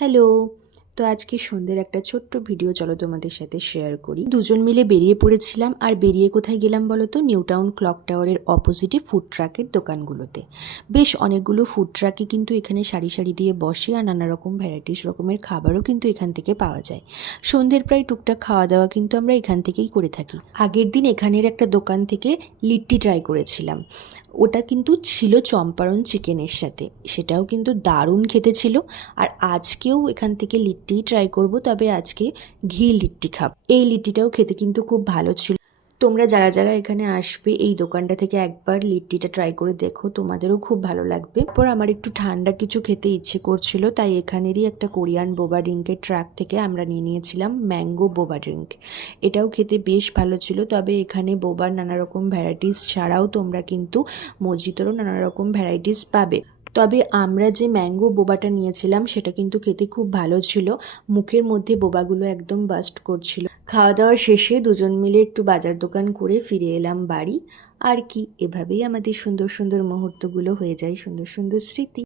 Hello. তো আজকে সন্ধ্যের একটা ছোট্ট ভিডিও চলো তোমাদের সাথে শেয়ার করি। দুজন মিলে বেরিয়ে পড়েছিলাম। আর বেরিয়ে কোথায় গেলাম বলো তো? নিউ টাউন ক্লক টাওয়ারের অপোজিটে ফুড ট্রাকের দোকানগুলোতে। বেশ অনেকগুলো ফুড ট্রাকই কিন্তু এখানে সারি সারি দিয়ে বসে, আর নানা রকম ভ্যারাইটিস রকমের খাবারও কিন্তু এখান থেকে পাওয়া যায়। সন্ধ্যের প্রায় টুকটাক খাওয়া দাওয়া কিন্তু আমরা এখান থেকেই করে থাকি। আগের দিন এখানের একটা দোকান থেকে লিট্টি ট্রাই করেছিলাম। ওটা কিন্তু ছিল চম্পারন চিকেনের সাথে, সেটাও কিন্তু দারুণ খেতে ছিল। আর আজকেও এখান থেকে লিট্টিই ট্রাই করব, তবে আজকে ঘি লিট্টি খাব। এই লিট্টিটাও খেতে কিন্তু খুব ভালো ছিল। তোমরা যারা যারা এখানে আসবে এই দোকানটা থেকে একবার লিট্টিটা ট্রাই করে দেখো, তোমাদেরও খুব ভালো লাগবে। পর আমার একটু ঠান্ডা কিছু খেতে ইচ্ছে করছিল, তাই এখানেরই একটা কোরিয়ান বোবা ড্রিঙ্কের ট্রাক থেকে আমরা নিয়ে নিয়েছিলাম ম্যাঙ্গো বোবা ড্রিঙ্ক। এটাও খেতে বেশ ভালো ছিল, তবে এখানে বোবার নানা রকম ভ্যারাইটিস ছাড়াও তোমরা কিন্তু মজিটোরও নানা রকম ভ্যারাইটিস পাবে। তবে আমরা যে ম্যাঙ্গো বোবাটা নিয়েছিলাম সেটা কিন্তু খেতে খুব ভালো ছিল। মুখের মধ্যে বোবাগুলো একদম বাস্ট করছিল। খাওয়া দাওয়া শেষে দুজন মিলে একটু বাজার দোকান করে ফিরে এলাম বাড়ি। আর কি, এভাবেই আমাদের সুন্দর সুন্দর মুহূর্তগুলো হয়ে যায় সুন্দর সুন্দর স্মৃতি।